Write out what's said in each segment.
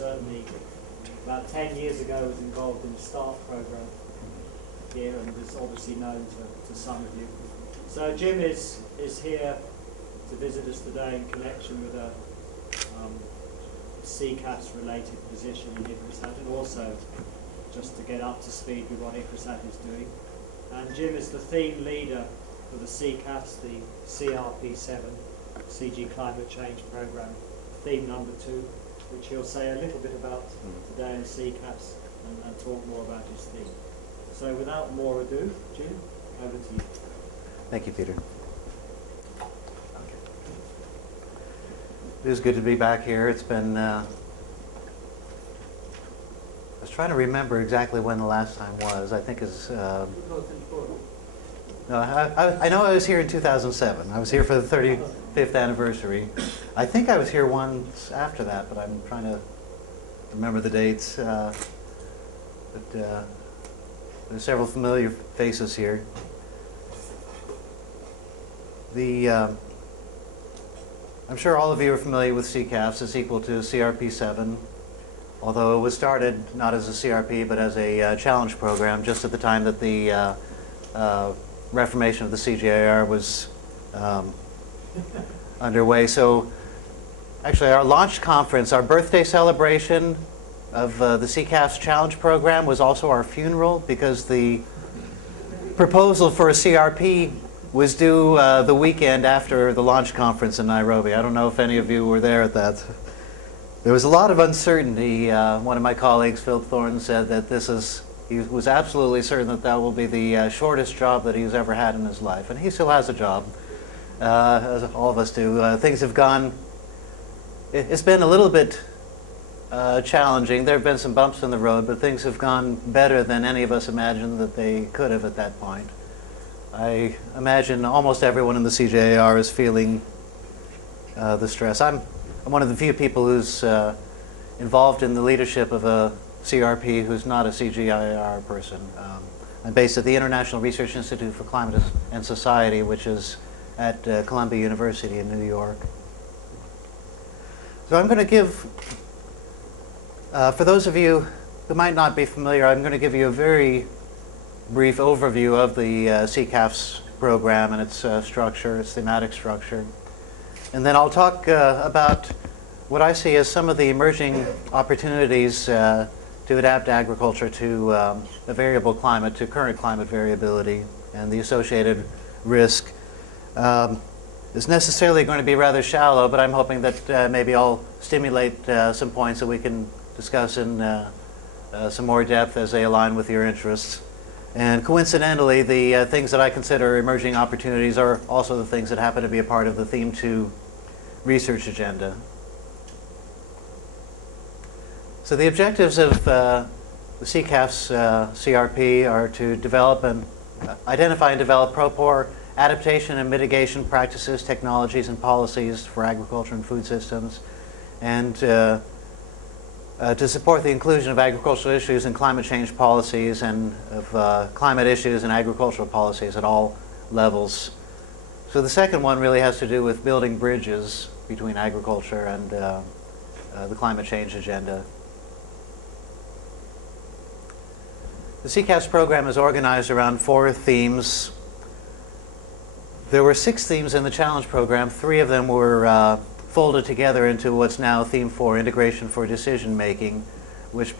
certainly about 10 years ago was involved in the staff program here and is obviously known to some of you. So Jim is here to visit us today in connection with a CCAFS related position in ICRISAT, and also just to get up to speed with what ICRISAT is doing. And Jim is the theme leader for the CCAFS, the CRP7 CG Climate Change Program, theme number 2, which he'll say a little bit about today in CCAFS and talk more about his theme. So without more ado, Jim, over to you. Thank you, Peter. It is good to be back here. It's been, I was trying to remember exactly when the last time was. I think it's, no, I know I was here in 2007. I was here for the 35th anniversary. I think I was here once after that, but I'm trying to remember the dates. There's several familiar faces here. I'm sure all of you are familiar with CCAFS. It's equal to CRP7, although it was started not as a CRP but as a challenge program just at the time that the reformation of the CGIAR was underway. So actually our launch conference, our birthday celebration of the CCAFS challenge program was also our funeral, because the proposal for a CRP was due the weekend after the launch conference in Nairobi. I don't know if any of you were there at that. There was a lot of uncertainty. One of my colleagues, Philip Thornton, said that he was absolutely certain that that will be the shortest job that he's ever had in his life. And he still has a job, as all of us do. Things have gone, it's been a little bit challenging. There have been some bumps in the road, but things have gone better than any of us imagined that they could have at that point. I imagine almost everyone in the CGIAR is feeling the stress. I'm one of the few people who's involved in the leadership of a CRP who's not a CGIAR person. I'm based at the International Research Institute for Climate and Society, which is at Columbia University in New York. So I'm going to give, for those of you who might not be familiar, I'm going to give you a very brief overview of the CCAFS program and its structure, its thematic structure. And then I'll talk about what I see as some of the emerging opportunities to adapt agriculture to a variable climate, to current climate variability, and the associated risk. It's necessarily going to be rather shallow, but I'm hoping that maybe I'll stimulate some points that we can discuss in some more depth as they align with your interests. And coincidentally, the things that I consider emerging opportunities are also the things that happen to be a part of the Theme 2 research agenda. So the objectives of the CCAFS CRP are to develop and identify and develop pro-poor adaptation and mitigation practices, technologies, and policies for agriculture and food systems, and to support the inclusion of agricultural issues in climate change policies and of climate issues and agricultural policies at all levels. So the second one really has to do with building bridges between agriculture and the climate change agenda. The CCAFS program is organized around 4 themes. There were 6 themes in the challenge program. 3 of them were folded together into what's now Theme 4, Integration for Decision Making, which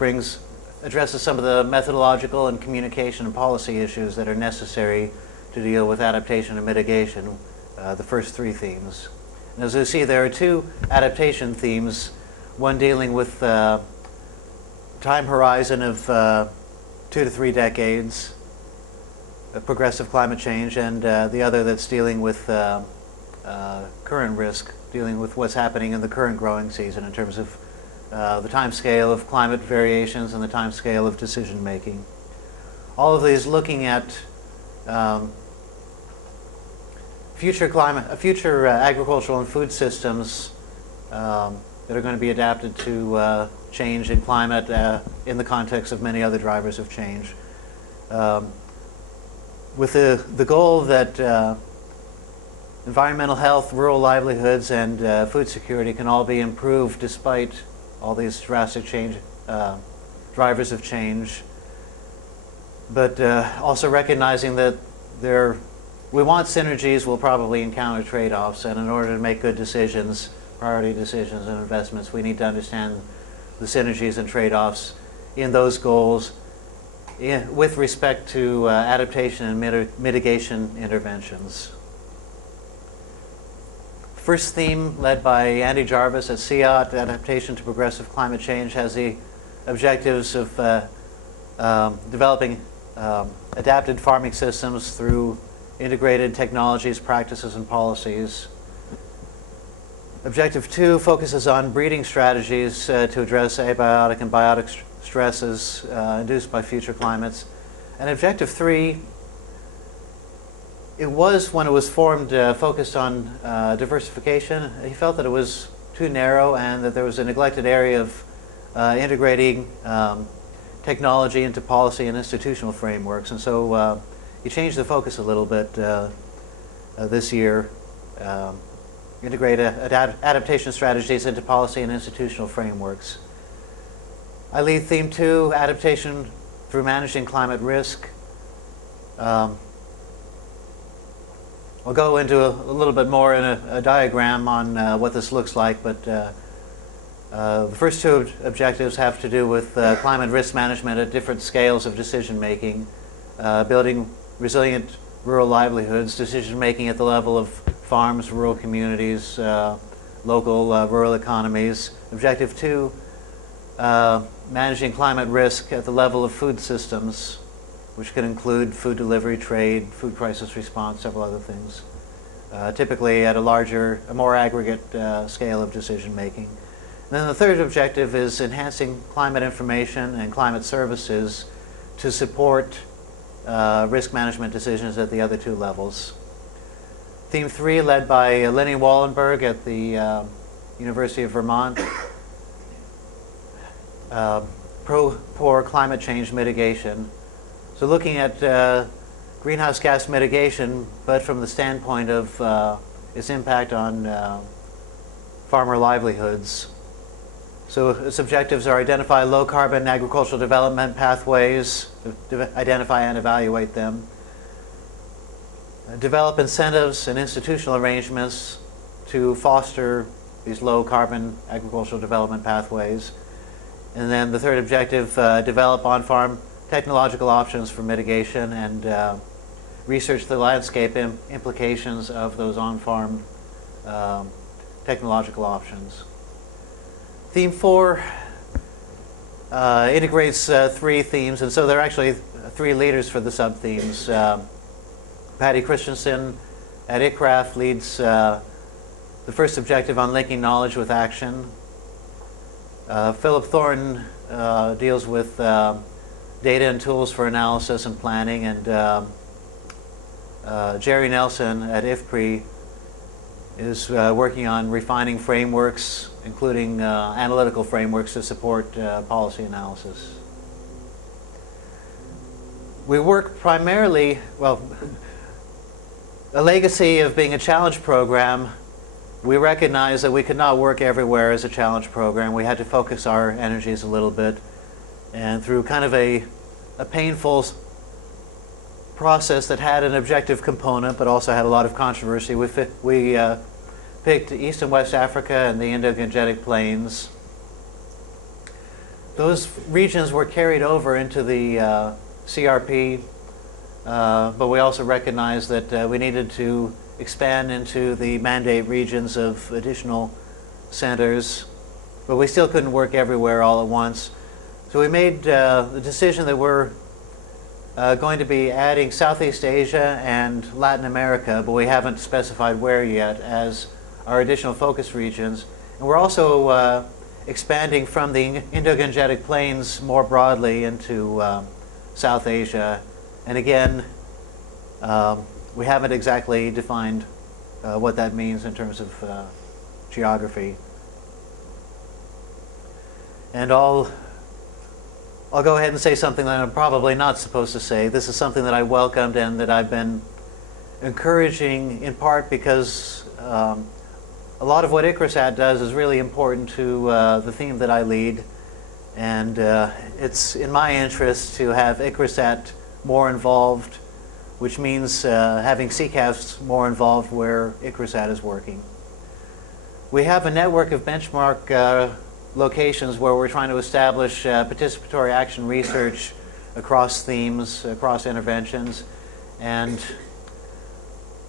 addresses some of the methodological and communication and policy issues that are necessary to deal with adaptation and mitigation, the first 3 themes. And as you see, there are 2 adaptation themes, one dealing with time horizon of 2 to 3 decades, progressive climate change, and the other that's dealing with current risk, dealing with what's happening in the current growing season in terms of the time scale of climate variations and the time scale of decision making. All of these looking at future agricultural and food systems that are going to be adapted to change in climate in the context of many other drivers of change. With the goal that environmental health, rural livelihoods, and food security can all be improved despite all these drastic change, drivers of change, but also recognizing that we want synergies, we'll probably encounter trade-offs, and in order to make good decisions, priority decisions and investments, we need to understand the synergies and trade-offs in those goals with respect to adaptation and mitigation interventions. First theme, led by Andy Jarvis at CIAT, Adaptation to Progressive Climate Change, has the objectives of developing adapted farming systems through integrated technologies, practices, and policies. Objective 2 focuses on breeding strategies to address abiotic and biotic stresses induced by future climates. And Objective 3, it was, when it was formed, focused on diversification. He felt that it was too narrow and that there was a neglected area of integrating technology into policy and institutional frameworks. And so he changed the focus a little bit this year. Integrate adaptation strategies into policy and institutional frameworks. I lead theme 2, adaptation through managing climate risk. I'll go into a little bit more in a diagram on what this looks like, but the first 2 objectives have to do with climate risk management at different scales of decision making, building resilient rural livelihoods, decision making at the level of farms, rural communities, local rural economies. Objective 2, managing climate risk at the level of food systems, which can include food delivery, trade, food crisis response, several other things. Typically at a more aggregate scale of decision making. And then the third objective is enhancing climate information and climate services to support risk management decisions at the other 2 levels. Theme 3, led by Lenny Wallenberg at the University of Vermont, pro-poor climate change mitigation. So looking at greenhouse gas mitigation, but from the standpoint of its impact on farmer livelihoods. So its objectives are identify low carbon agricultural development pathways, identify and evaluate them, develop incentives and institutional arrangements to foster these low carbon agricultural development pathways. And then the third objective, develop on-farm technological options for mitigation and research the landscape implications of those on-farm technological options. Theme 4 integrates 3 themes, and so there are actually 3 leaders for the sub-themes. Patty Christensen at ICRAF leads the first objective on linking knowledge with action. Philip Thornton deals with data and tools for analysis and planning, and Jerry Nelson at IFPRI is working on refining frameworks, including analytical frameworks to support policy analysis. We work primarily, well, a legacy of being a challenge program. We recognize that we could not work everywhere as a challenge program. We had to focus our energies a little bit. And through kind of a painful process that had an objective component but also had a lot of controversy, we picked East and West Africa and the Indo-Gangetic Plains. Those regions were carried over into the CRP, but we also recognized that we needed to expand into the mandate regions of additional centers, but we still couldn't work everywhere all at once. So we made the decision that we're going to be adding Southeast Asia and Latin America, but we haven't specified where yet, as our additional focus regions. And we're also expanding from the Indo-Gangetic Plains more broadly into South Asia. And again, we haven't exactly defined what that means in terms of geography. And I'll go ahead and say something that I'm probably not supposed to say. This is something that I welcomed and that I've been encouraging, in part because a lot of what ICRISAT does is really important to the theme that I lead. And it's in my interest to have ICRISAT more involved, which means having CCAFS more involved where ICRISAT is working. We have a network of benchmark locations where we're trying to establish participatory action research across themes, across interventions, and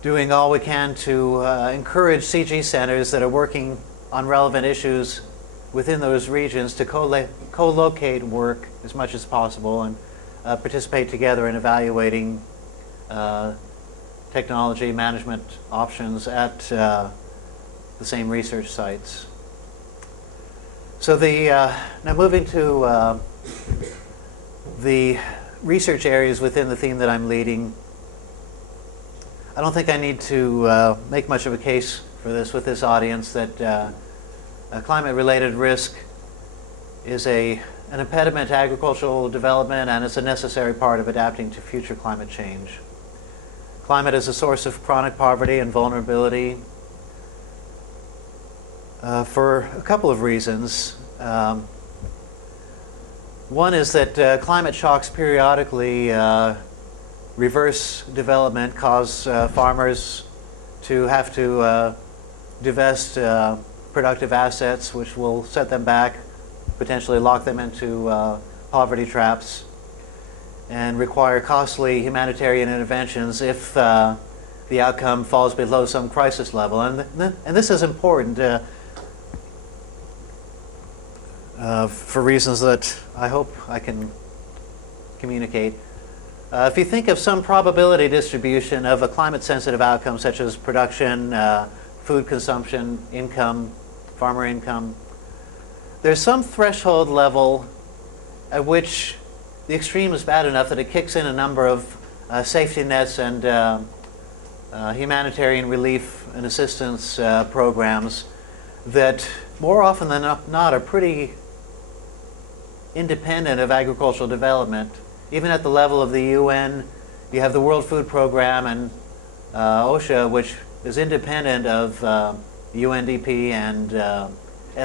doing all we can to encourage CG centers that are working on relevant issues within those regions to co-locate work as much as possible and participate together in evaluating technology management options at the same research sites. So now moving to the research areas within the theme that I'm leading, I don't think I need to make much of a case for this with this audience that climate-related risk is an impediment to agricultural development, and it's a necessary part of adapting to future climate change. Climate is a source of chronic poverty and vulnerability for a couple of reasons. One is that climate shocks periodically reverse development, cause farmers to have to divest productive assets, which will set them back, potentially lock them into poverty traps, and require costly humanitarian interventions if the outcome falls below some crisis level. And this is important for reasons that I hope I can communicate. If you think of some probability distribution of a climate-sensitive outcome, such as production, food consumption, income, farmer income, there's some threshold level at which the extreme is bad enough that it kicks in a number of safety nets and humanitarian relief and assistance programs that more often than not are pretty independent of agricultural development. Even at the level of the UN, you have the World Food Program and OSHA, which is independent of UNDP and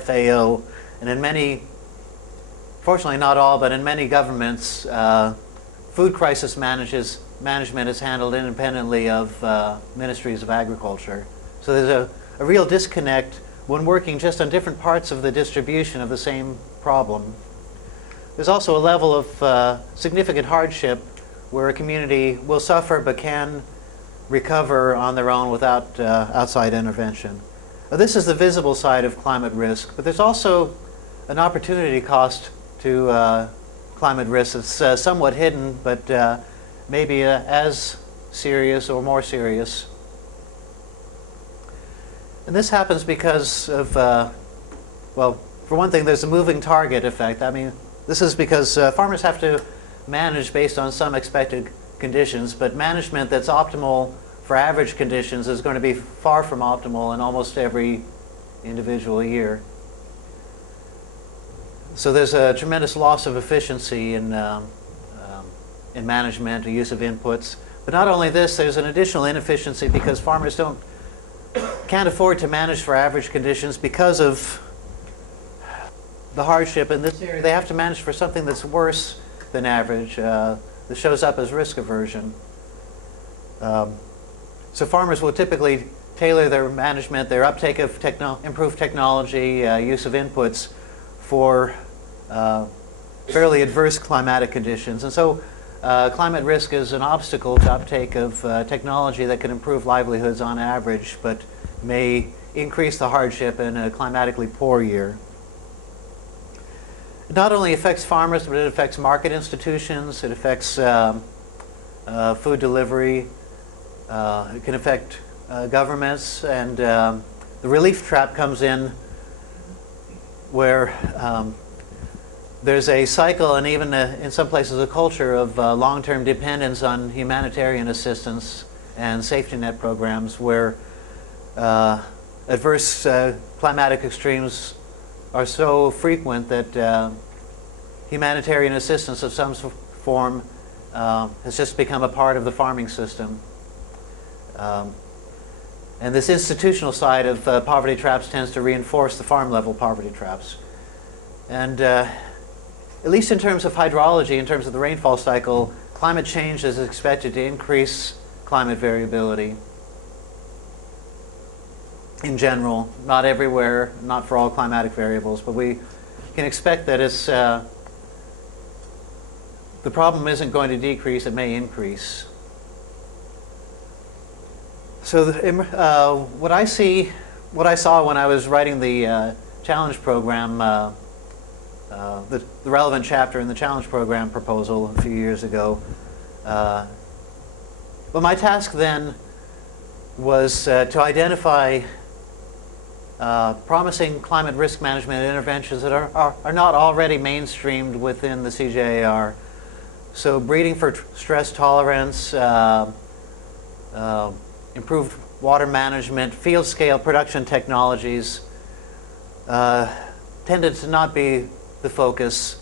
FAO. And in many, fortunately not all, but in many governments, food crisis management is handled independently of ministries of agriculture. So there's a real disconnect when working just on different parts of the distribution of the same problem. There's also a level of significant hardship where a community will suffer but can recover on their own without outside intervention. Now, this is the visible side of climate risk, but there's also an opportunity cost to climate risk that's somewhat hidden, but maybe as serious or more serious. And this happens because of, well, for one thing, there's a moving target effect. I mean, this is because farmers have to manage based on some expected conditions, but management that's optimal for average conditions is going to be far from optimal in almost every individual year. So there's a tremendous loss of efficiency in management, the use of inputs. But not only this, there's an additional inefficiency because farmers can't afford to manage for average conditions because of the hardship in this area. They have to manage for something that's worse than average, that shows up as risk aversion. So farmers will typically tailor their management, their uptake of improved technology, use of inputs for fairly adverse climatic conditions. And so climate risk is an obstacle to uptake of technology that can improve livelihoods on average, but may increase the hardship in a climatically poor year. It not only affects farmers, but it affects market institutions, it affects food delivery, it can affect governments, and the relief trap comes in where there's a cycle and even in some places a culture of long-term dependence on humanitarian assistance and safety net programs where adverse climatic extremes are so frequent that humanitarian assistance of some form has just become a part of the farming system. And this institutional side of poverty traps tends to reinforce the farm-level poverty traps. And at least in terms of hydrology, in terms of the rainfall cycle, climate change is expected to increase climate variability in general, not everywhere, not for all climatic variables, but we can expect that it's, the problem isn't going to decrease, it may increase. So what I saw when I was writing the challenge program, the relevant chapter in the challenge program proposal a few years ago, well, my task then was to identify promising climate risk management interventions that are not already mainstreamed within the CCAFS. So breeding for stress tolerance, improved water management, field scale production technologies tended to not be the focus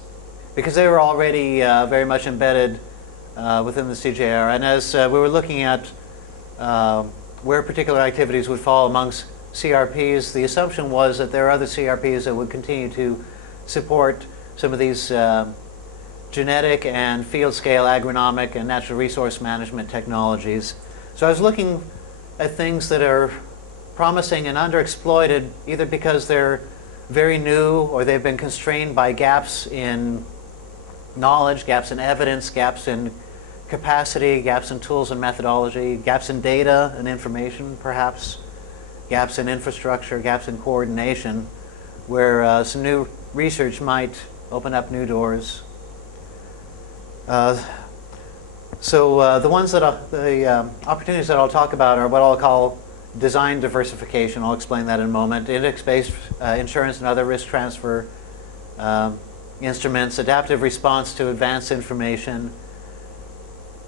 because they were already very much embedded within the CCAFS. And as we were looking at where particular activities would fall amongst CRPs, the assumption was that there are other CRPs that would continue to support some of these genetic and field scale agronomic and natural resource management technologies. So I was looking at things that are promising and underexploited, either because they're very new or they've been constrained by gaps in knowledge, gaps in evidence, gaps in capacity, gaps in tools and methodology, gaps in data and information perhaps, gaps in infrastructure, gaps in coordination, where some new research might open up new doors. So the ones that the opportunities that I'll talk about are what I'll call design diversification. I'll explain that in a moment. Index-based insurance and other risk transfer instruments, adaptive response to advanced information,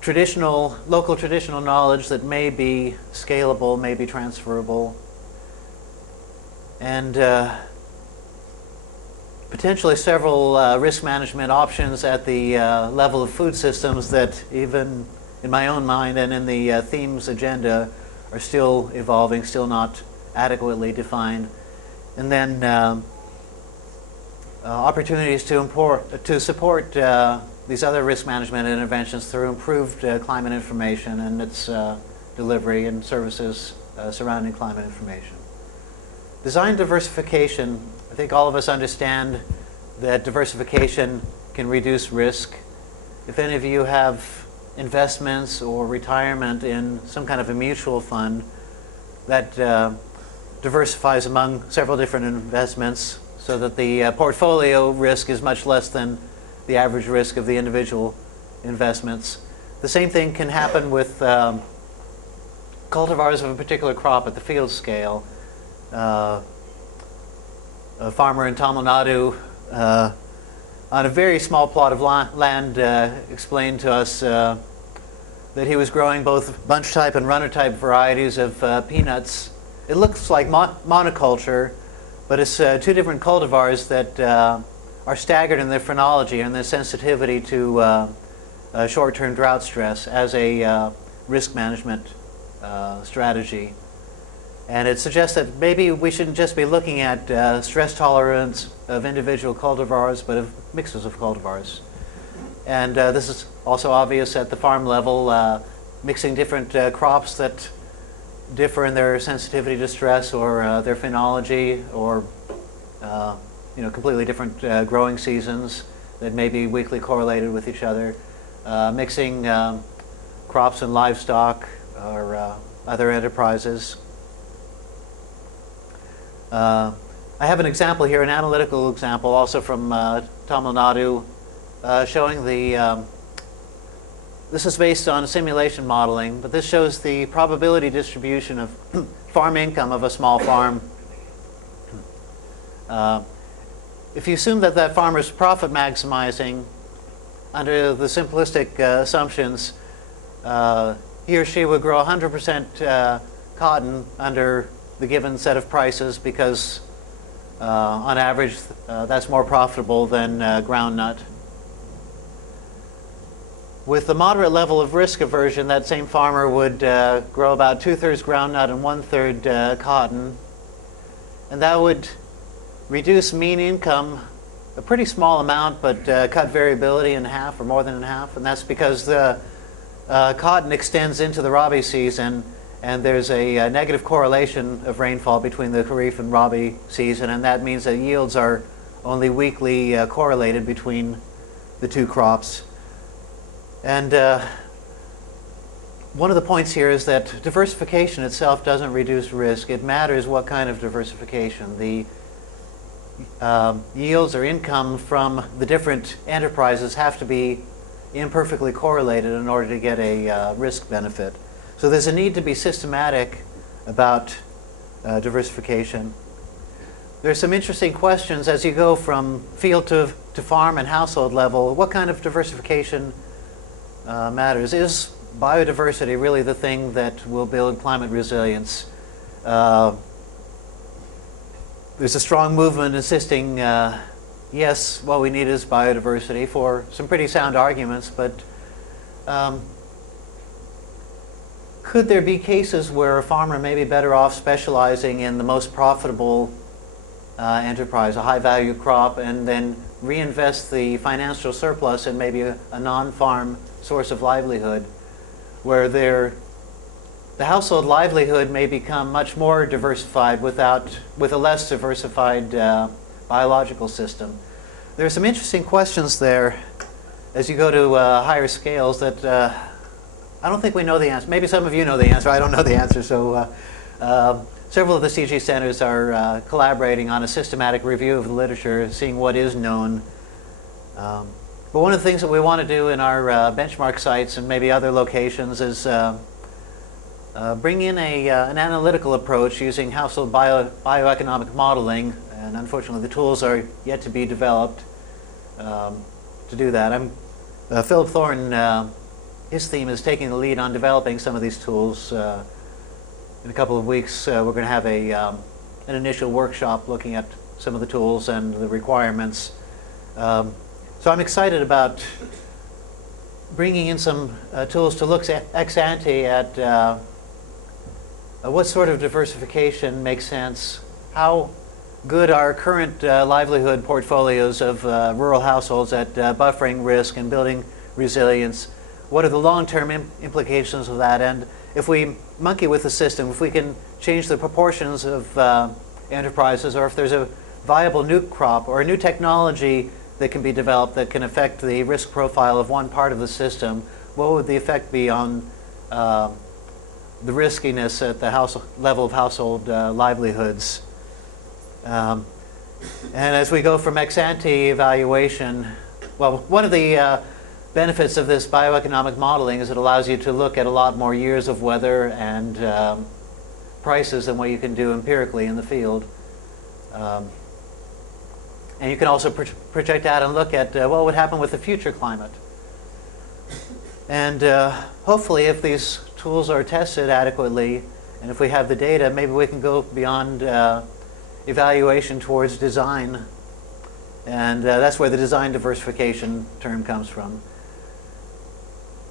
local traditional knowledge that may be scalable, may be transferable, and potentially several risk management options at the level of food systems that even in my own mind and in the themes agenda are still evolving, still not adequately defined. And then opportunities to support these other risk management interventions through improved climate information and its delivery and services surrounding climate information. Design diversification, I think all of us understand that diversification can reduce risk. If any of you have investments or retirement in some kind of a mutual fund that diversifies among several different investments so that the portfolio risk is much less than the average risk of the individual investments. The same thing can happen with cultivars of a particular crop at the field scale. A farmer in Tamil Nadu on a very small plot of land explained to us that he was growing both bunch type and runner type varieties of peanuts. It looks like monoculture, but it's two different cultivars that are staggered in their phenology and their sensitivity to short-term drought stress as a risk management strategy. And it suggests that maybe we shouldn't just be looking at stress tolerance of individual cultivars, but of mixes of cultivars. And this is also obvious at the farm level, mixing different crops that differ in their sensitivity to stress or their phenology, or completely different growing seasons that may be weakly correlated with each other. Mixing crops and livestock or other enterprises. I have an example here, an analytical example, also from Tamil Nadu, showing the, this is based on simulation modeling, but this shows the probability distribution of farm income of a small farm. If you assume that that farmer is profit maximizing under the simplistic assumptions, he or she would grow 100% cotton under the given set of prices because on average that's more profitable than groundnut. with a moderate level of risk aversion, that same farmer would grow about 2/3 groundnut and 1/3 cotton. And that would reduce mean income a pretty small amount, but cut variability in half or more than in half. And that's because the cotton extends into the Rabi season, and there's a negative correlation of rainfall between the Kharif and Rabi season, and that means that yields are only weakly correlated between the two crops. And one of the points here is that diversification itself doesn't reduce risk. It matters what kind of diversification. The yields or income from the different enterprises have to be imperfectly correlated in order to get a risk benefit. So there's a need to be systematic about diversification. There's some interesting questions as you go from field to farm and household level. What kind of diversification matters? Is biodiversity really the thing that will build climate resilience? There's a strong movement insisting, yes, what we need is biodiversity, for some pretty sound arguments, but could there be cases where a farmer may be better off specializing in the most profitable enterprise, a high-value crop, and then reinvest the financial surplus in maybe a non-farm source of livelihood, where the household livelihood may become much more diversified with a less diversified biological system? There are some interesting questions there as you go to higher scales that I don't think we know the answer. Maybe some of you know the answer. I don't know the answer. So several of the CG centers are collaborating on a systematic review of the literature, seeing what is known. But one of the things that we want to do in our benchmark sites and maybe other locations is bring in an analytical approach using household bioeconomic modeling. And unfortunately, the tools are yet to be developed to do that. Philip Thorne, his theme is taking the lead on developing some of these tools. In a couple of weeks, we're going to have an initial workshop looking at some of the tools and the requirements. So I'm excited about bringing in some tools to look ex ante at what sort of diversification makes sense, how good are current livelihood portfolios of rural households at buffering risk and building resilience. What are the long-term implications of that? And if we monkey with the system, if we can change the proportions of enterprises, or if there's a viable new crop or a new technology that can be developed that can affect the risk profile of one part of the system, what would the effect be on the riskiness at the level of household livelihoods? And as we go from ex-ante evaluation, well, one of the benefits of this bioeconomic modeling is it allows you to look at a lot more years of weather and prices than what you can do empirically in the field. And you can also project out and look at what would happen with the future climate. And hopefully, if these tools are tested adequately, and if we have the data, maybe we can go beyond evaluation towards design. And that's where the design diversification term comes from.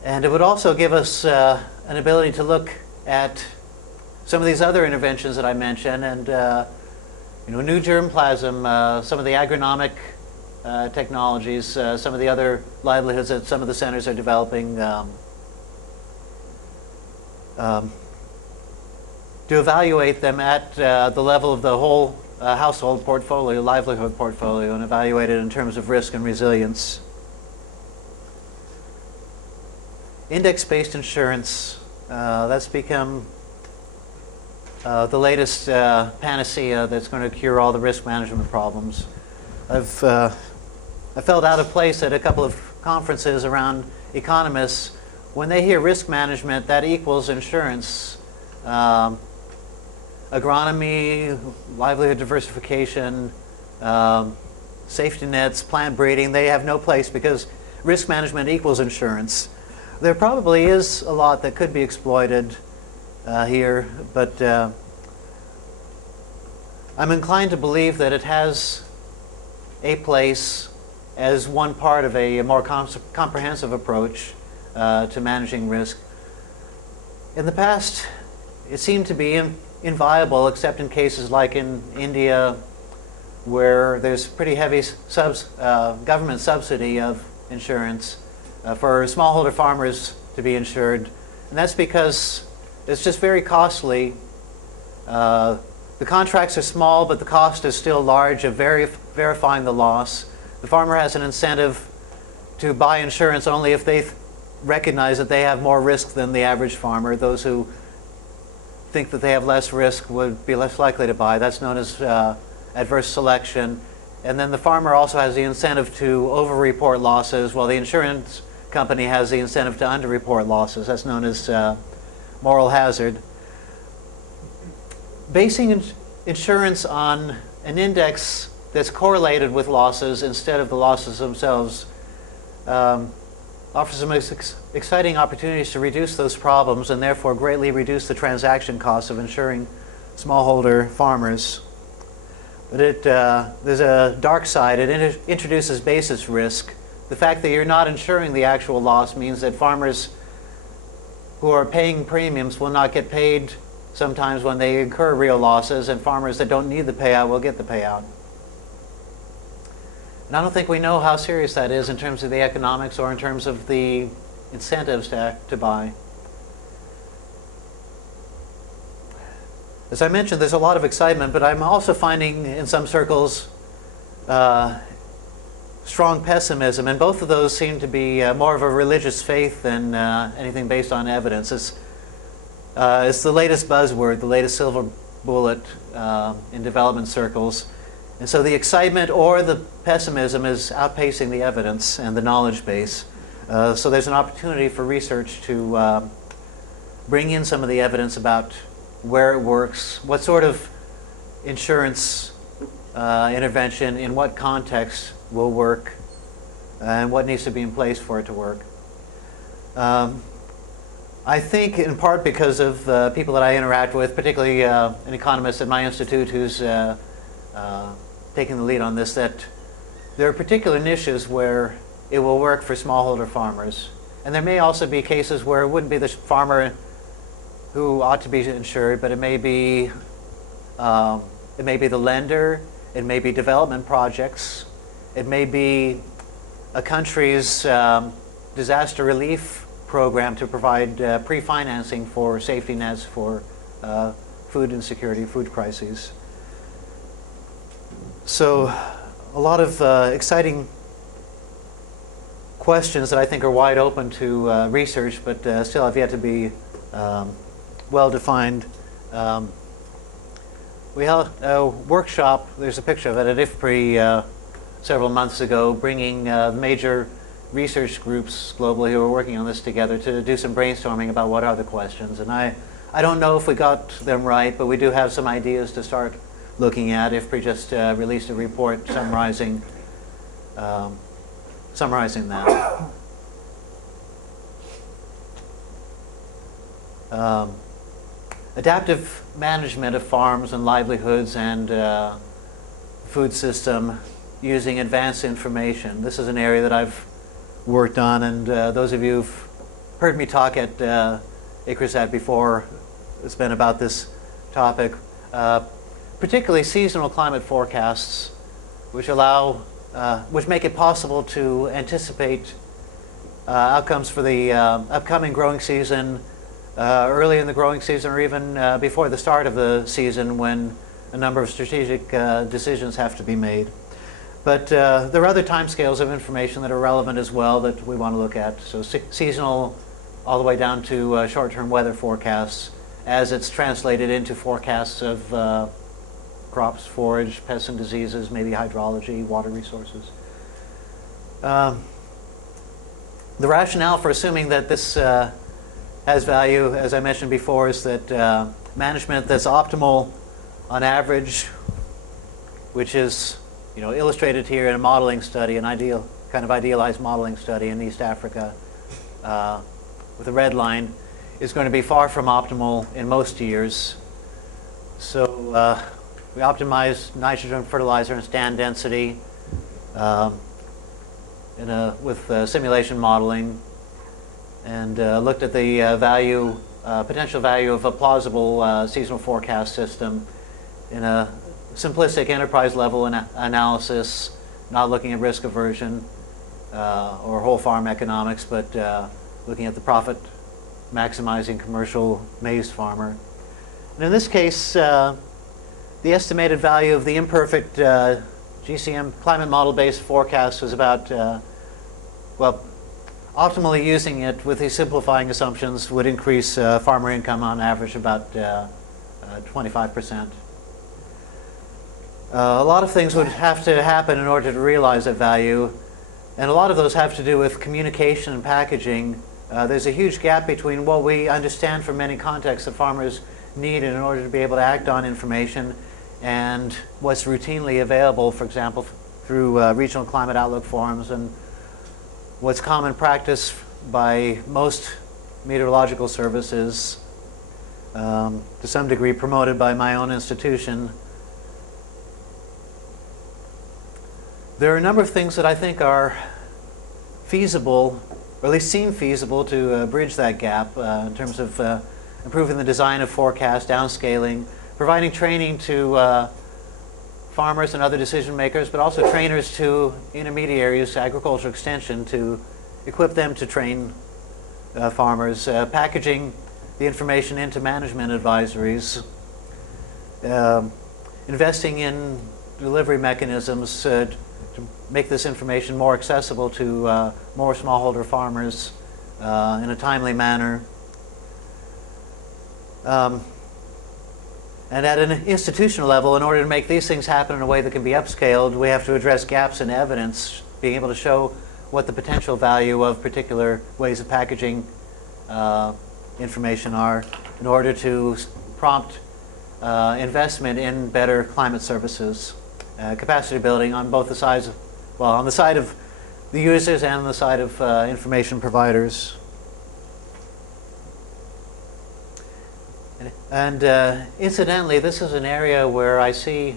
And it would also give us an ability to look at some of these other interventions that I mentioned, and new germplasm, some of the agronomic technologies, some of the other livelihoods that some of the centers are developing, to evaluate them at the level of the whole household portfolio, livelihood portfolio, and evaluate it in terms of risk and resilience. Index-based insurance, that's become the latest panacea that's going to cure all the risk management problems. I felt out of place at a couple of conferences around economists. When they hear risk management, that equals insurance. Agronomy, livelihood diversification, safety nets, plant breeding, they have no place because risk management equals insurance. There probably is a lot that could be exploited here, but I'm inclined to believe that it has a place as one part of a more comprehensive approach. to managing risk. In the past, it seemed to be inviable, except in cases like in India, where there's pretty heavy government subsidy of insurance for smallholder farmers to be insured. And that's because it's just very costly. The contracts are small, but the cost is still large of verifying the loss. The farmer has an incentive to buy insurance only if they recognize that they have more risk than the average farmer. Those who think that they have less risk would be less likely to buy. That's known as adverse selection. And then the farmer also has the incentive to over-report losses, while the insurance company has the incentive to under-report losses. That's known as moral hazard. Basing insurance on an index that's correlated with losses instead of the losses themselves offers some exciting opportunities to reduce those problems and therefore greatly reduce the transaction costs of insuring smallholder farmers. But there's a dark side. It introduces basis risk. The fact that you're not insuring the actual loss means that farmers who are paying premiums will not get paid sometimes when they incur real losses, and farmers that don't need the payout will get the payout. And I don't think we know how serious that is in terms of the economics or in terms of the incentives to buy. As I mentioned, there's a lot of excitement, but I'm also finding in some circles strong pessimism, and both of those seem to be more of a religious faith than anything based on evidence. It's the latest buzzword, the latest silver bullet in development circles. And so the excitement or the pessimism is outpacing the evidence and the knowledge base. So there's an opportunity for research to bring in some of the evidence about where it works, what sort of insurance intervention, in what context will work, and what needs to be in place for it to work. I think in part because of people that I interact with, particularly an economist at my institute who's taking the lead on this, that there are particular niches where it will work for smallholder farmers. And there may also be cases where it wouldn't be the farmer who ought to be insured, but it may be the lender, it may be development projects, it may be a country's disaster relief program to provide pre-financing for safety nets for food insecurity, food crises. So a lot of exciting questions that I think are wide open to research, but still have yet to be well defined. We held a workshop, there's a picture of it at IFPRI several months ago, bringing major research groups globally who are working on this together to do some brainstorming about what are the questions. And I don't know if we got them right, but we do have some ideas to start looking at. IFPRI just released a report summarizing that. Adaptive management of farms and livelihoods and food system using advanced information. This is an area that I've worked on, and those of you who've heard me talk at ICRISAT before, it's been about this topic. Particularly seasonal climate forecasts, which make it possible to anticipate outcomes for the upcoming growing season, early in the growing season, or even before the start of the season, when a number of strategic decisions have to be made. But there are other timescales of information that are relevant as well that we want to look at. So seasonal, all the way down to short-term weather forecasts, as it's translated into forecasts of crops, forage, pests and diseases, maybe hydrology, water resources. The rationale for assuming that this has value, as I mentioned before, is that management that's optimal on average, which is illustrated here in a modeling study, an idealized modeling study in East Africa with a red line, is going to be far from optimal in most years. So we optimize nitrogen fertilizer and stand density with simulation modeling. and looked at the potential value of a plausible seasonal forecast system in a simplistic enterprise level analysis, not looking at risk aversion or whole farm economics, but looking at the profit maximizing commercial maize farmer. And in this case, the estimated value of the imperfect GCM climate model-based forecast was about, well, optimally using it with these simplifying assumptions would increase farmer income on average about 25%. A lot of things would have to happen in order to realize that value, and a lot of those have to do with communication and packaging. There's a huge gap between what we understand from many contexts that farmers need in order to be able to act on information and what's routinely available, for example, through regional climate outlook forums, and what's common practice by most meteorological services, to some degree promoted by my own institution. There are a number of things that I think are feasible, or at least seem feasible, to bridge that gap in terms of improving the design of forecast, downscaling, providing training to farmers and other decision makers, but also trainers to intermediaries, agricultural extension, to equip them to train farmers, packaging the information into management advisories, investing in delivery mechanisms to make this information more accessible to more smallholder farmers in a timely manner. And at an institutional level, in order to make these things happen in a way that can be upscaled, we have to address gaps in evidence, being able to show what the potential value of particular ways of packaging information are in order to prompt investment in better climate services, capacity building on both the sides of, well, on the side of the users and on the side of information providers. And incidentally, this is an area where I see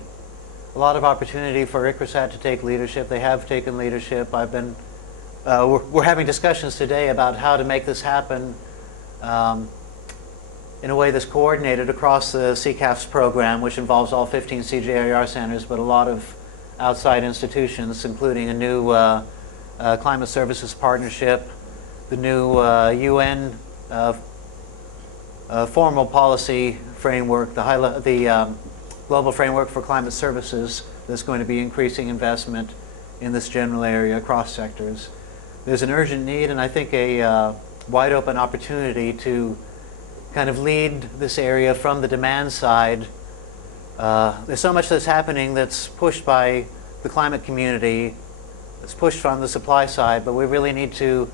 a lot of opportunity for ICRISAT to take leadership. They have taken leadership. We're having discussions today about how to make this happen in a way that's coordinated across the CCAFS program, which involves all 15 CGIAR centers, but a lot of outside institutions, including a new climate services partnership, the new UN formal policy framework, the global framework for climate services that's going to be increasing investment in this general area across sectors. There's an urgent need, and I think a wide open opportunity to kind of lead this area from the demand side. There's so much that's happening that's pushed by the climate community, that's pushed from the supply side, but we really need to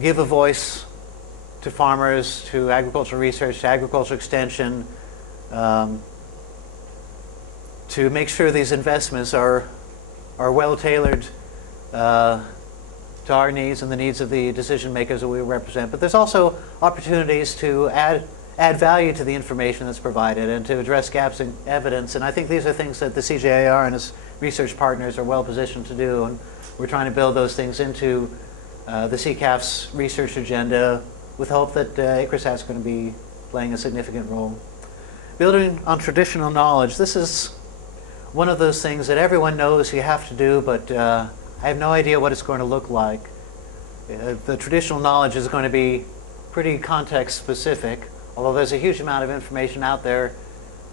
give a voice to farmers, to agricultural research, to agricultural extension, to make sure these investments are well tailored to our needs and the needs of the decision makers that we represent. But there's also opportunities to add value to the information that's provided and to address gaps in evidence. And I think these are things that the CGIAR and its research partners are well positioned to do. And we're trying to build those things into the CCAFS research agenda, with hope that ICRISAT is going to be playing a significant role. Building on traditional knowledge. This is one of those things that everyone knows you have to do, but I have no idea what it's going to look like. The traditional knowledge is going to be pretty context specific, although there's a huge amount of information out there,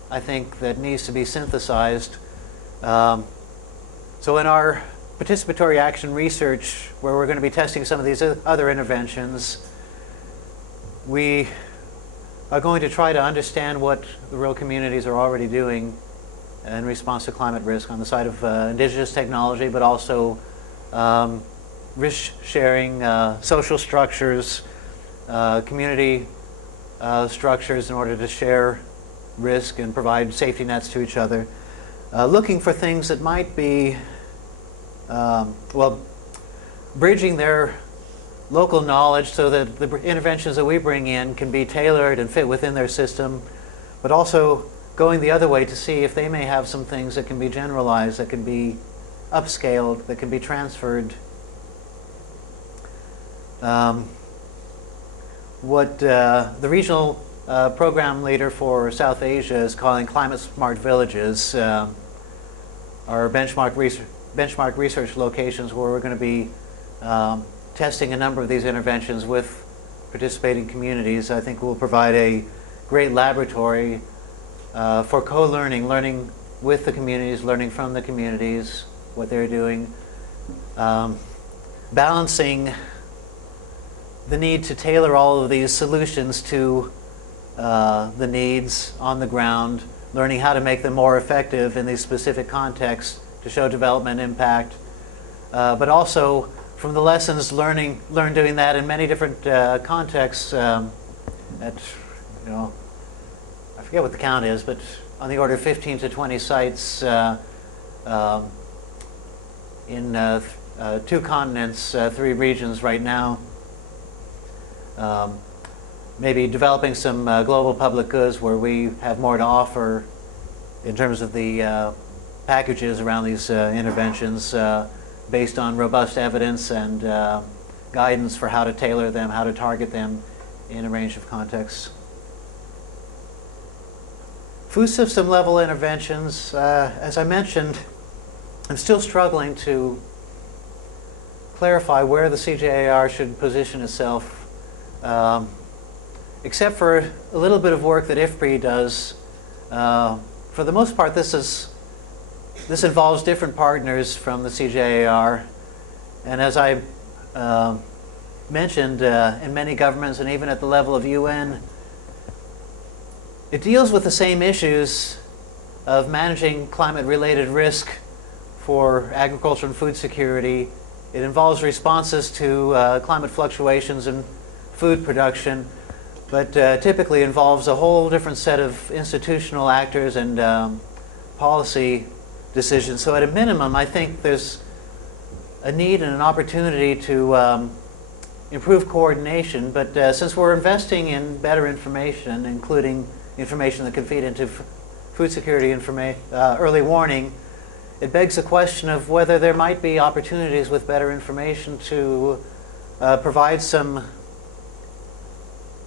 I think, that needs to be synthesized. So in our participatory action research, where we're going to be testing some of these other interventions, we are going to try to understand what the rural communities are already doing in response to climate risk on the side of indigenous technology, but also risk sharing, social structures, community structures in order to share risk and provide safety nets to each other. Looking for things that might be, well, bridging their local knowledge so that the interventions that we bring in can be tailored and fit within their system, but also going the other way to see if they may have some things that can be generalized, that can be upscaled, that can be transferred. what the regional program leader for South Asia is calling climate smart villages, are benchmark research locations where we're going to be testing a number of these interventions with participating communities. I think will provide a great laboratory for co-learning, learning with the communities, learning from the communities, what they're doing, balancing the need to tailor all of these solutions to the needs on the ground, learning how to make them more effective in these specific contexts to show development impact, but also from the lessons learned doing that in many different contexts at, I forget what the count is, but on the order of 15 to 20 sites in 2 continents, 3 regions right now. Maybe developing some global public goods where we have more to offer in terms of the packages around these interventions based on robust evidence and guidance for how to tailor them, how to target them in a range of contexts. Food system level interventions, as I mentioned, I'm still struggling to clarify where the CJAR should position itself, except for a little bit of work that IFPRI does. For the most part, this involves different partners from the CJAR, and as I mentioned, in many governments and even at the level of UN, it deals with the same issues of managing climate-related risk for agriculture and food security. It involves responses to climate fluctuations in food production, but typically involves a whole different set of institutional actors and policy decisions. So at a minimum, I think there's a need and an opportunity to improve coordination, but since we're investing in better information, including information that can feed into food security early warning, it begs the question of whether there might be opportunities with better information to provide some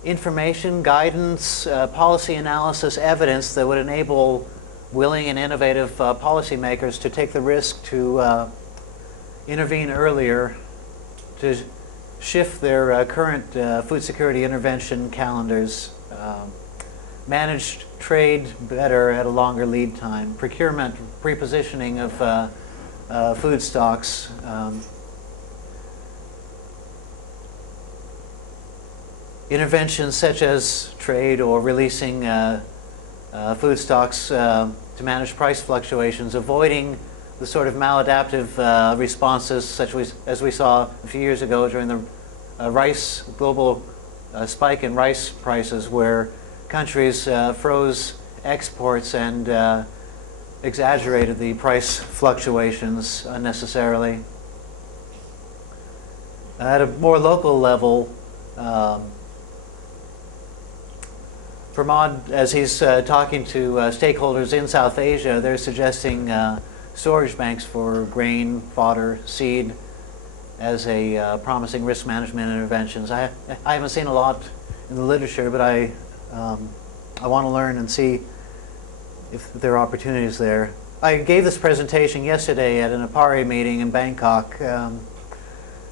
information, guidance, policy analysis, evidence that would enable willing and innovative policymakers to take the risk to intervene earlier, to shift their current food security intervention calendars, manage trade better at a longer lead time, procurement, prepositioning of food stocks, interventions such as trade or releasing food stocks to manage price fluctuations, avoiding the sort of maladaptive responses such as we saw a few years ago during the global spike in rice prices, where countries froze exports and exaggerated the price fluctuations unnecessarily. At a more local level, Pramod, as he's talking to stakeholders in South Asia, they're suggesting storage banks for grain, fodder, seed as a promising risk management interventions. I haven't seen a lot in the literature, but I want to learn and see if there are opportunities there. I gave this presentation yesterday at an APARI meeting in Bangkok, and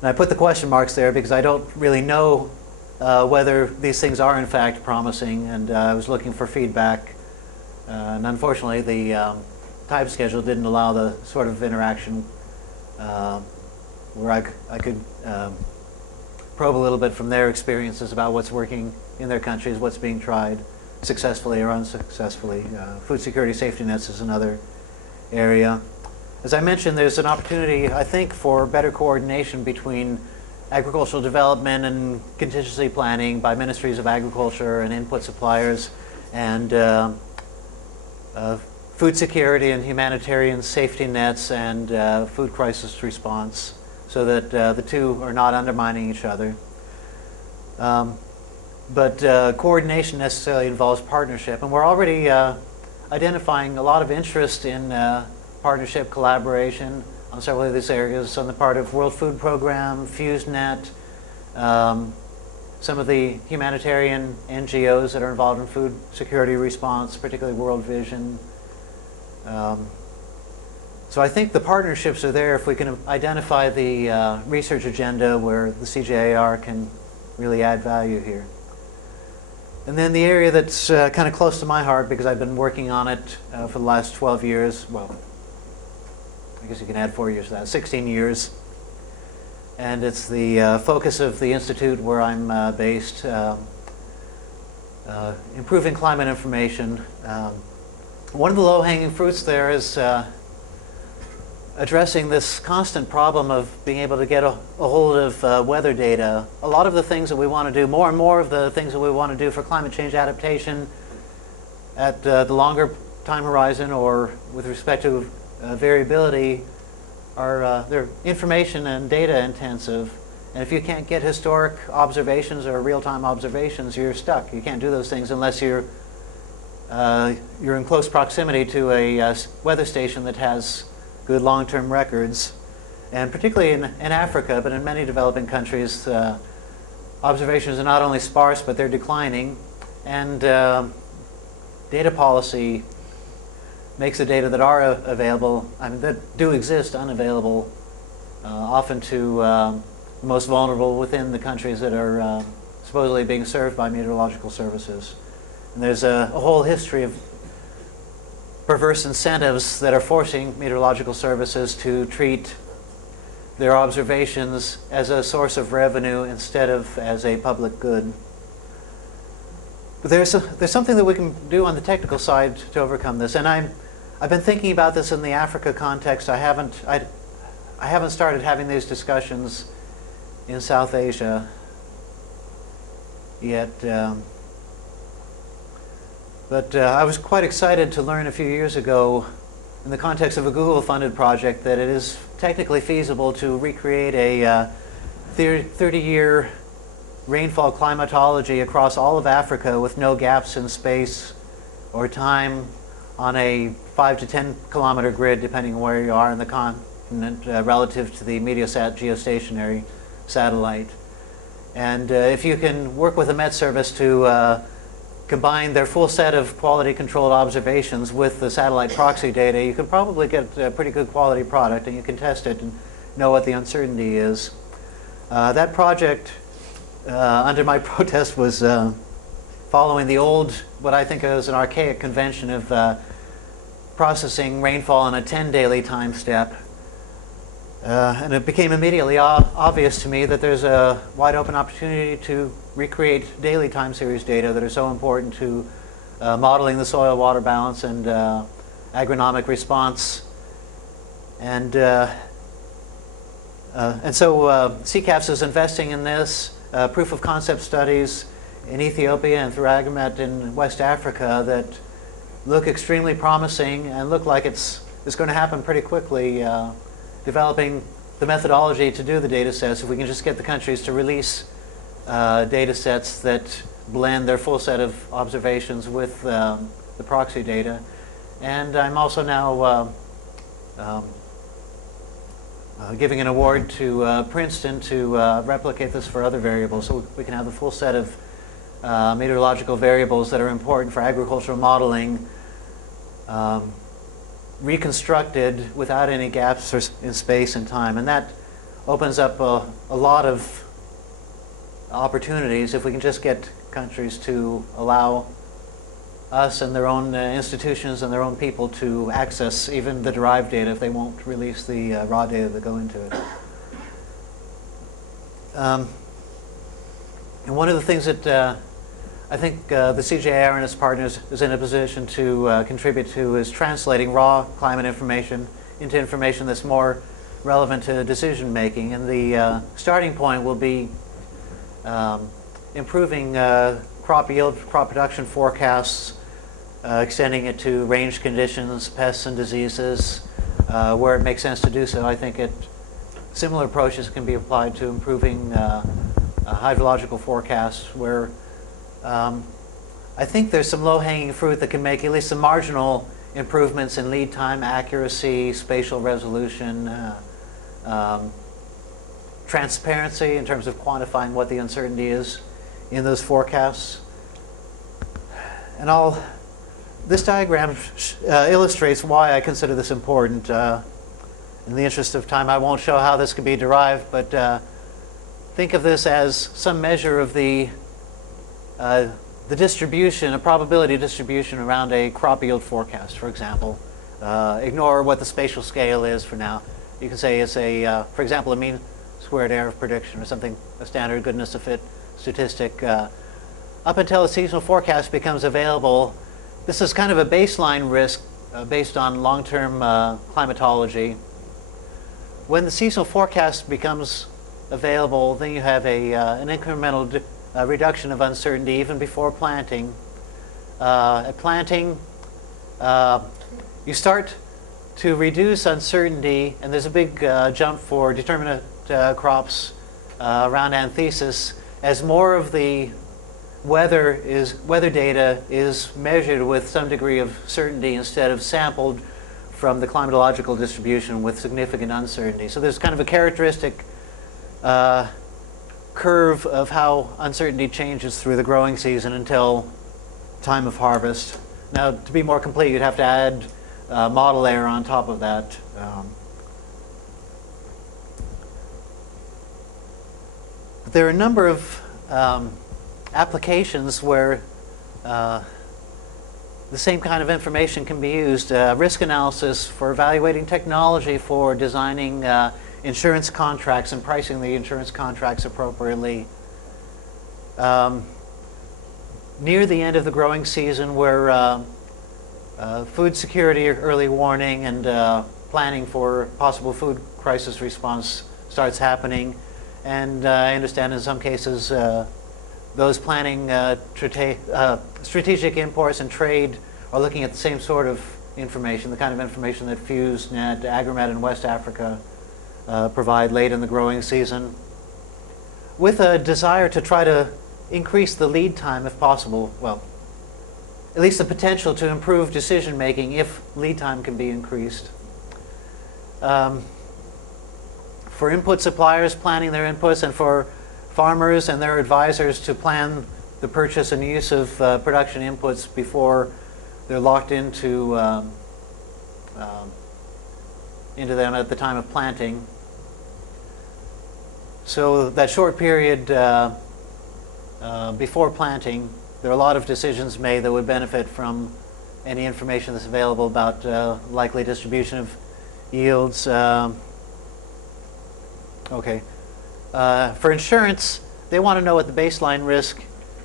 I put the question marks there because I don't really know whether these things are in fact promising, and I was looking for feedback. And unfortunately, the time schedule didn't allow the sort of interaction where I could probe a little bit from their experiences about what's working in their countries, what's being tried successfully or unsuccessfully. Food security safety nets is another area. As I mentioned, there's an opportunity, I think, for better coordination between agricultural development and contingency planning by ministries of agriculture and input suppliers, and food security and humanitarian safety nets and food crisis response, so that the two are not undermining each other. But coordination necessarily involves partnership, and we're already identifying a lot of interest in partnership collaboration on several of these areas on the part of World Food Program, FuseNet, some of the humanitarian NGOs that are involved in food security response, particularly World Vision. So I think the partnerships are there if we can identify the research agenda where the CGIAR can really add value here. And then the area that's kind of close to my heart, because I've been working on it for the last 12 years, well, I guess you can add 4 years to that, 16 years. And it's the focus of the institute where I'm based, improving climate information. One of the low-hanging fruits there is addressing this constant problem of being able to get a hold of weather data. A lot of the things that we want to do, more and more of the things that we want to do for climate change adaptation at the longer time horizon or with respect to variability are they're information and data intensive. And if you can't get historic observations or real-time observations, you're stuck. You can't do those things unless you're in close proximity to a weather station that has good long-term records. And particularly in Africa, but in many developing countries, observations are not only sparse, but they're declining. And data policy makes the data that are available, I mean, that do exist, unavailable, often to the most vulnerable within the countries that are supposedly being served by meteorological services. And there's a whole history of perverse incentives that are forcing meteorological services to treat their observations as a source of revenue instead of as a public good. But there's something that we can do on the technical side to overcome this, and I've been thinking about this in the Africa context. I haven't started having these discussions in South Asia yet. But I was quite excited to learn a few years ago, in the context of a Google-funded project, that it is technically feasible to recreate a 30-year rainfall climatology across all of Africa with no gaps in space or time on a 5 to 10 kilometer grid, depending on where you are in the continent, relative to the Meteosat geostationary satellite. And if you can work with the Met Service to combine their full set of quality controlled observations with the satellite proxy data, you can probably get a pretty good quality product, and you can test it and know what the uncertainty is. That project, under my protest, was following the old, what I think is an archaic convention of processing rainfall on a 10 daily time step. And it became immediately obvious to me that there's a wide open opportunity to recreate daily time series data that are so important to modeling the soil-water balance and agronomic response. And so CCAFS is investing in this, proof of concept studies in Ethiopia and through Agromet in West Africa that look extremely promising and look like it's going to happen pretty quickly. Developing the methodology to do the data sets, if we can just get the countries to release data sets that blend their full set of observations with the proxy data. And I'm also now giving an award to Princeton to replicate this for other variables, so we can have the full set of meteorological variables that are important for agricultural modeling reconstructed without any gaps in space and time. And that opens up a lot of opportunities if we can just get countries to allow us and their own institutions and their own people to access even the derived data if they won't release the raw data that go into it. And one of the things that I think the CGIAR and its partners is in a position to contribute to is translating raw climate information into information that's more relevant to decision making. And the starting point will be improving crop yield, crop production forecasts, extending it to range conditions, pests and diseases, where it makes sense to do so. I think similar approaches can be applied to improving hydrological forecasts, where I think there's some low-hanging fruit that can make at least some marginal improvements in lead time, accuracy, spatial resolution, transparency in terms of quantifying what the uncertainty is, in those forecasts. And this diagram illustrates why I consider this important. In the interest of time, I won't show how this can be derived, but think of this as some measure of the distribution, a probability distribution around a crop yield forecast, for example. Ignore what the spatial scale is for now. You can say it's for example, a mean squared error of prediction or something, a standard goodness of fit statistic. Up until a seasonal forecast becomes available, this is kind of a baseline risk based on long-term climatology. When the seasonal forecast becomes available, then you have an incremental reduction of uncertainty even before planting. At planting, you start to reduce uncertainty, and there's a big jump for determinate crops around anthesis as more of the weather data is measured with some degree of certainty instead of sampled from the climatological distribution with significant uncertainty. So there's kind of a characteristic curve of how uncertainty changes through the growing season until time of harvest. Now, to be more complete, you'd have to add model error on top of that. There are a number of applications where the same kind of information can be used. Risk analysis for evaluating technology for designing insurance contracts and pricing the insurance contracts appropriately. Near the end of the growing season, where food security, early warning, and planning for possible food crisis response starts happening. And I understand in some cases those planning strategic imports and trade are looking at the same sort of information, the kind of information that FEWS, NET, Agromet, and West Africa provide late in the growing season, with a desire to try to increase the lead time if possible. Well, at least the potential to improve decision making if lead time can be increased. For input suppliers planning their inputs, and for farmers and their advisors to plan the purchase and use of production inputs before they're locked into them at the time of planting. So that short period before planting, there are a lot of decisions made that would benefit from any information that's available about likely distribution of yields. For insurance, they want to know what the baseline risk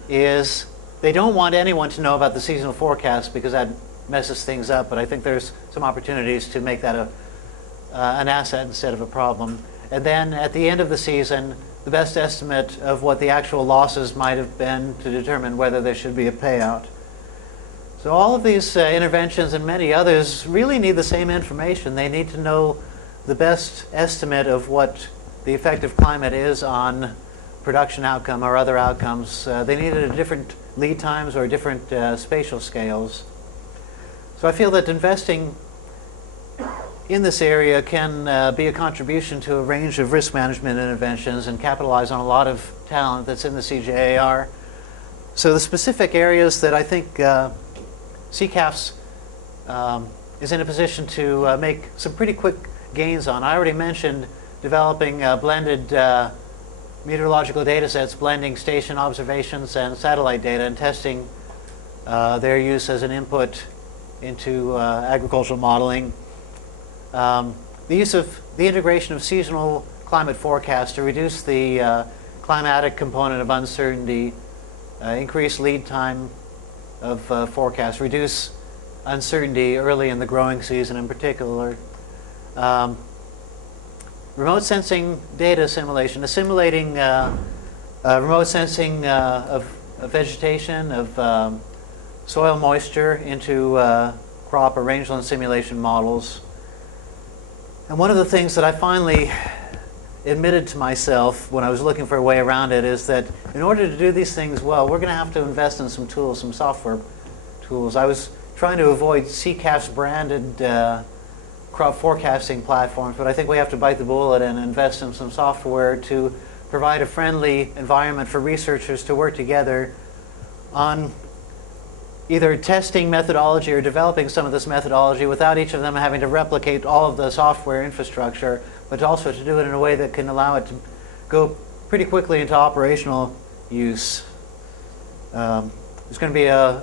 is. They don't want anyone to know about the seasonal forecast because that messes things up, but I think there's some opportunities to make that an asset instead of a problem. And then at the end of the season, the best estimate of what the actual losses might have been to determine whether there should be a payout. So all of these interventions and many others really need the same information. They need to know the best estimate of what the effect of climate is on production outcome or other outcomes. They need it at different lead times or different spatial scales. So I feel that investing in this area can be a contribution to a range of risk management interventions and capitalize on a lot of talent that's in the CCAR. So the specific areas that I think CCAFS is in a position to make some pretty quick gains on. I already mentioned developing blended meteorological data sets, blending station observations and satellite data, and testing their use as an input into agricultural modeling. The integration of seasonal climate forecasts to reduce the climatic component of uncertainty, increase lead time of forecasts, reduce uncertainty early in the growing season in particular. Remote sensing data assimilation, assimilating remote sensing of vegetation, of soil moisture into crop or rangeland simulation models. And one of the things that I finally admitted to myself when I was looking for a way around it is that in order to do these things well, we're going to have to invest in some tools, some software tools. I was trying to avoid CCAFS branded crop forecasting platforms, but I think we have to bite the bullet and invest in some software to provide a friendly environment for researchers to work together on either testing methodology or developing some of this methodology without each of them having to replicate all of the software infrastructure, but also to do it in a way that can allow it to go pretty quickly into operational use. There's going to be a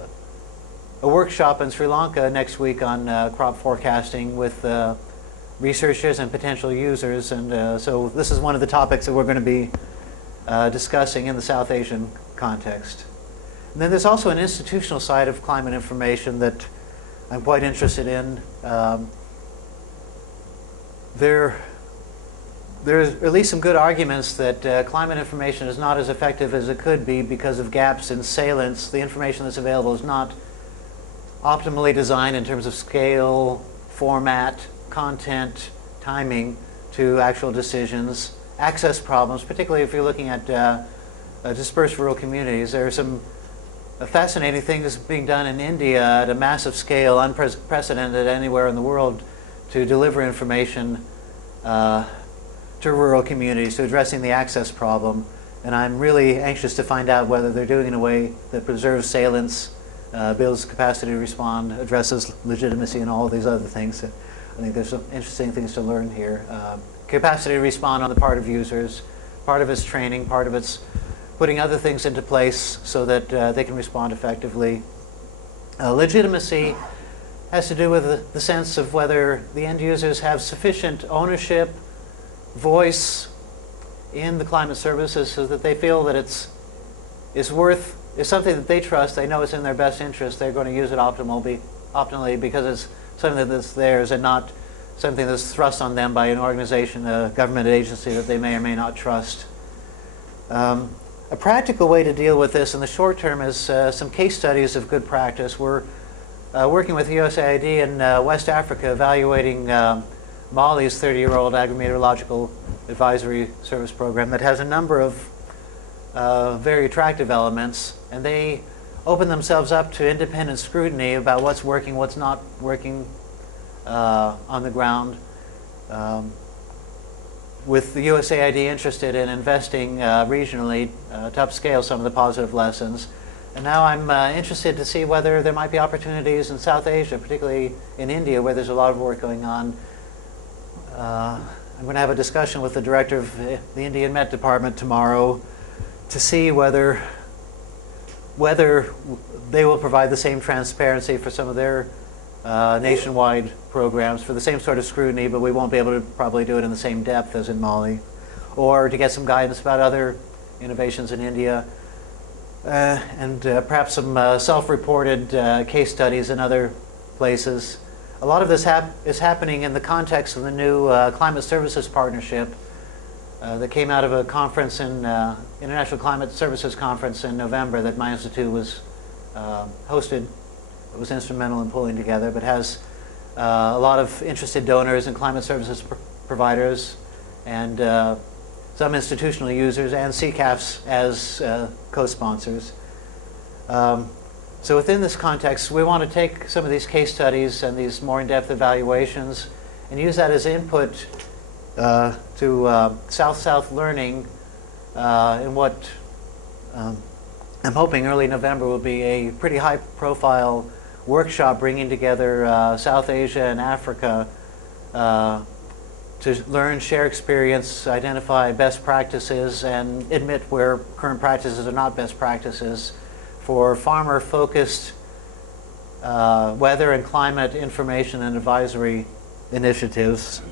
workshop in Sri Lanka next week on crop forecasting with researchers and potential users, and so this is one of the topics that we're going to be discussing in the South Asian context. And then there's also an institutional side of climate information that I'm quite interested in. There's at least some good arguments that climate information is not as effective as it could be because of gaps in salience. The information that's available is not optimally designed in terms of scale, format, content, timing to actual decisions, access problems, particularly if you're looking at dispersed rural communities. There are some fascinating things being done in India at a massive scale, unprecedented anywhere in the world, to deliver information to rural communities, to addressing the access problem. And I'm really anxious to find out whether they're doing it in a way that preserves salience, builds capacity to respond, addresses legitimacy, and all of these other things. I think there's some interesting things to learn here. Capacity to respond on the part of users, part of it's training, part of it's putting other things into place so that they can respond effectively. Legitimacy has to do with the sense of whether the end users have sufficient ownership, voice in the climate services so that they feel that it's something that they trust, they know it's in their best interest, they're going to use it optimally because it's something that's theirs and not something that's thrust on them by an organization, a government agency that they may or may not trust. A practical way to deal with this in the short term is some case studies of good practice. We're working with USAID in West Africa evaluating Mali's 30-year-old agri-meteorological advisory service program that has a number of very attractive elements, and they open themselves up to independent scrutiny about what's working, what's not working on the ground, with the USAID interested in investing regionally to upscale some of the positive lessons. And now I'm interested to see whether there might be opportunities in South Asia, particularly in India, where there's a lot of work going on. I'm going to have a discussion with the director of the Indian Met Department tomorrow to see whether they will provide the same transparency for some of their nationwide programs for the same sort of scrutiny, but we won't be able to probably do it in the same depth as in Mali, or to get some guidance about other innovations in India, and perhaps some self-reported case studies in other places. A lot of this is happening in the context of the new Climate Services Partnership that came out of a conference in International Climate Services Conference in November that my institute was hosted. It was instrumental in pulling together, but has a lot of interested donors and climate services providers, and some institutional users, and CCAFS as co-sponsors. So within this context, we want to take some of these case studies and these more in-depth evaluations and use that as input to South-South learning in what I'm hoping early November will be a pretty high-profile workshop bringing together South Asia and Africa to learn, share experience, identify best practices, and admit where current practices are not best practices for farmer-focused weather and climate information and advisory initiatives.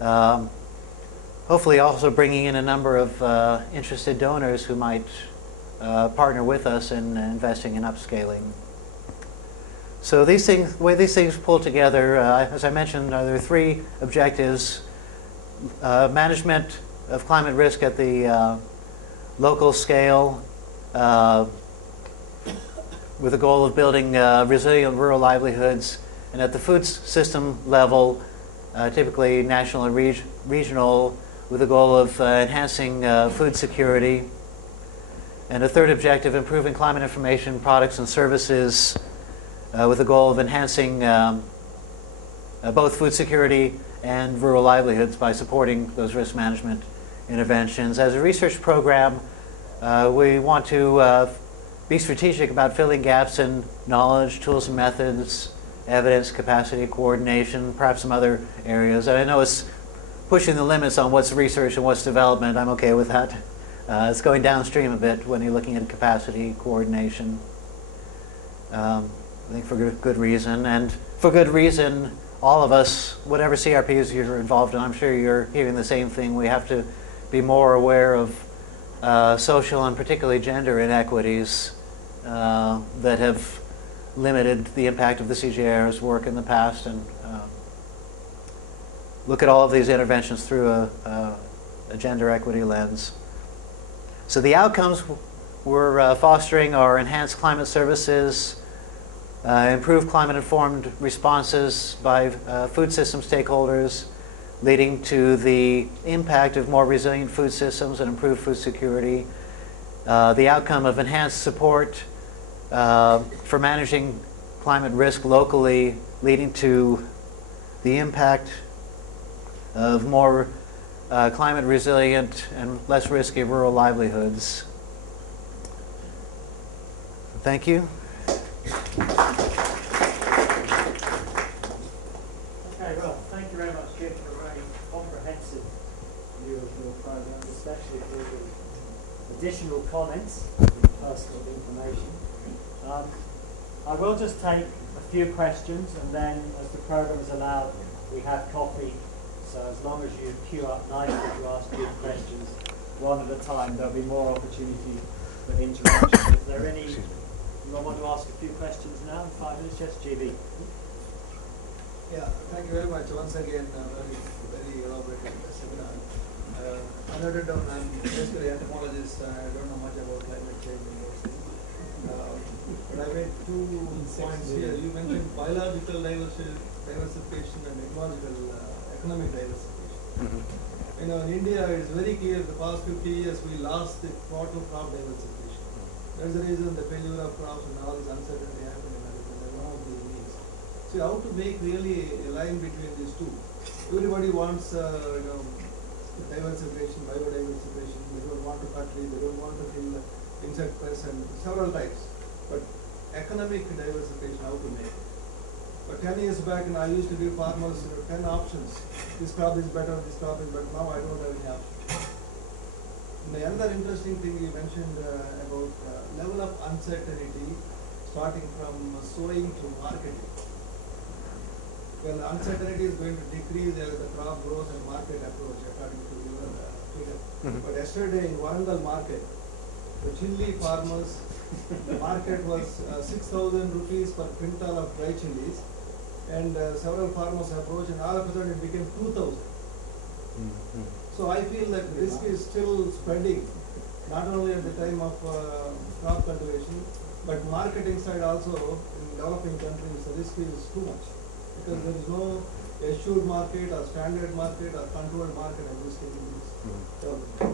Hopefully also bringing in a number of interested donors who might partner with us in investing in upscaling. So these things, the way these things pull together, as I mentioned, there are three objectives. Management of climate risk at the local scale, with the goal of building resilient rural livelihoods, and at the food system level, typically national and regional, with the goal of enhancing food security. And a third objective, improving climate information products and services with the goal of enhancing both food security and rural livelihoods by supporting those risk management interventions. As a research program, we want to be strategic about filling gaps in knowledge, tools and methods, evidence, capacity, coordination, perhaps some other areas. And I know it's pushing the limits on what's research and what's development. I'm okay with that. It's going downstream a bit when you're looking at capacity, coordination. I think for good reason. And for good reason, all of us, whatever CRPs you're involved in, I'm sure you're hearing the same thing. We have to be more aware of social and particularly gender inequities that have limited the impact of the CGIAR's work in the past, and look at all of these interventions through a gender equity lens. So the outcomes we're fostering are enhanced climate services, improved climate-informed responses by food system stakeholders, leading to the impact of more resilient food systems and improved food security. The outcome of enhanced support for managing climate risk locally, leading to the impact of more climate resilient and less risky rural livelihoods. Thank you. Okay, well, thank you very much, Jim, for a very comprehensive view of your program, especially for the additional comments and personal information. I will just take a few questions, and then as the program is allowed, we have coffee. So as long as you queue up nicely to ask good questions, one at a time, there'll be more opportunity for interaction. Is there any, anyone want to ask a few questions now in 5 minutes? Yes, GB. Yeah, thank you very much. Once again, very elaborate seminar. I noted down, I'm basically an entomologist. I don't know much about climate change and those things. But I made 2 points here. You mentioned biological diversification and ecological economic diversification. You know, in India, it's very clear the past 50 years we lost the total crop diversification. That's the reason the failure of crops and all this uncertainty happened in agriculture. That's one of the needs. So how to make really a line between these two? Everybody wants, diversification, biodiversification. They don't want to cut trees. They don't want to kill insect pests and several types. But economic diversification, how to make it? But 10 years back, I used to give farmers 10 options. This crop is better, this crop is better. Now I don't have any options. And the other interesting thing you mentioned about level of uncertainty starting from sowing to marketing. Well, uncertainty is going to decrease as the crop grows and market approach according to your figure. But yesterday in Warangal market, the chili farmers, the market was 6,000 rupees per quintal of dry chilies, and several farmers approached, and all of a sudden it became 2,000. So I feel that risk is still spreading, not only at the time of crop cultivation, but marketing side also in developing countries, the risk is too much. Because there is no assured market or standard market or controlled market existing in this. So, you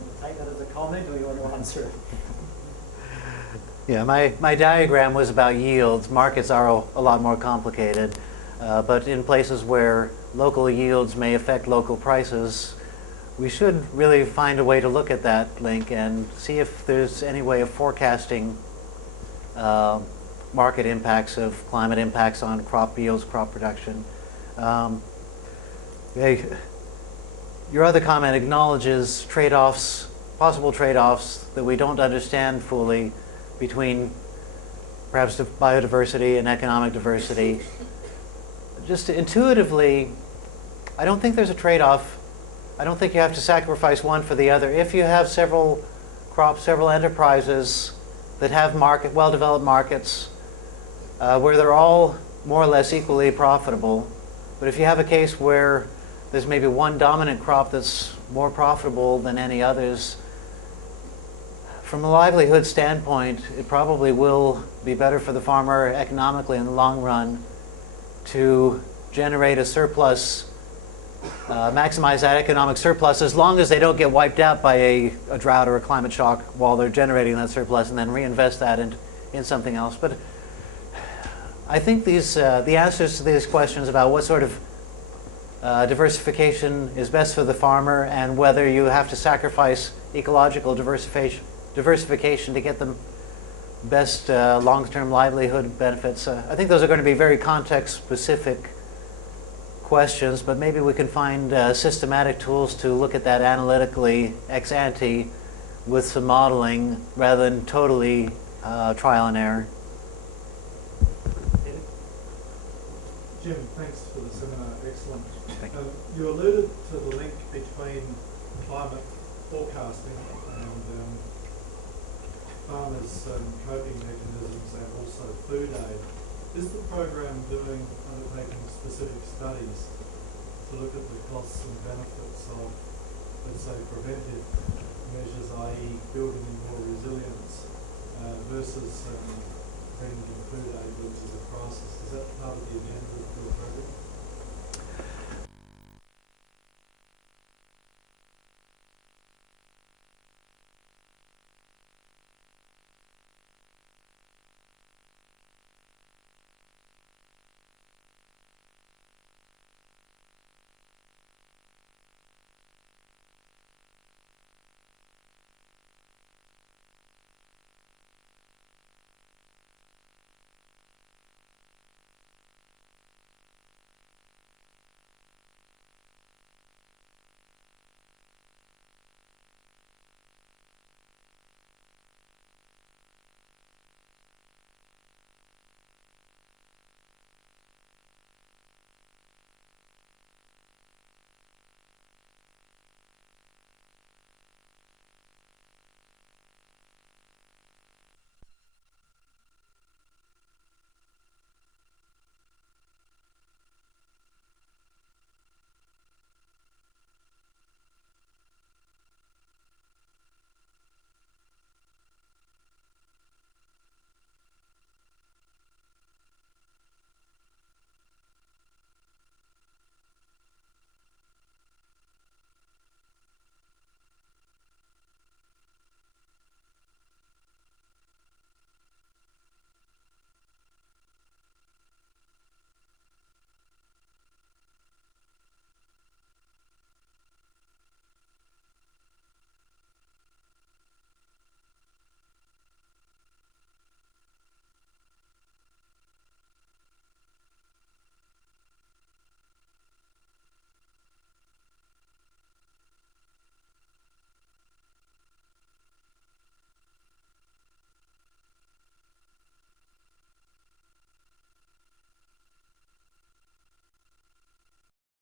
want to take that as a comment, or you want to answer it? Yeah, my diagram was about yields. Markets are a lot more complicated, but in places where local yields may affect local prices, we should really find a way to look at that link and see if there's any way of forecasting market impacts of climate impacts on crop yields, crop production. Your other comment acknowledges trade-offs, possible trade-offs that we don't understand fully between perhaps biodiversity and economic diversity. Just intuitively, I don't think there's a trade-off. I don't think you have to sacrifice one for the other. If you have several crops, several enterprises that have well-developed markets where they're all more or less equally profitable, but if you have a case where there's maybe one dominant crop that's more profitable than any others, from a livelihood standpoint, it probably will be better for the farmer economically in the long run to generate a surplus, maximize that economic surplus as long as they don't get wiped out by a drought or a climate shock while they're generating that surplus, and then reinvest that in something else. But I think the answers to these questions about what sort of diversification is best for the farmer and whether you have to sacrifice ecological diversification to get the best long-term livelihood benefits. I think those are going to be very context-specific questions, but maybe we can find systematic tools to look at that analytically ex ante with some modeling rather than totally trial and error. Jim, thanks for the seminar. Excellent. Thank you. You alluded to the link between climate forecasting and farmers' coping mechanisms and also food aid. Is the program undertaking specific studies to look at the costs and benefits of, let's say, preventive measures, i.e. building in more resilience, versus bringing in food aid, which is a crisis? Is that part of the agenda?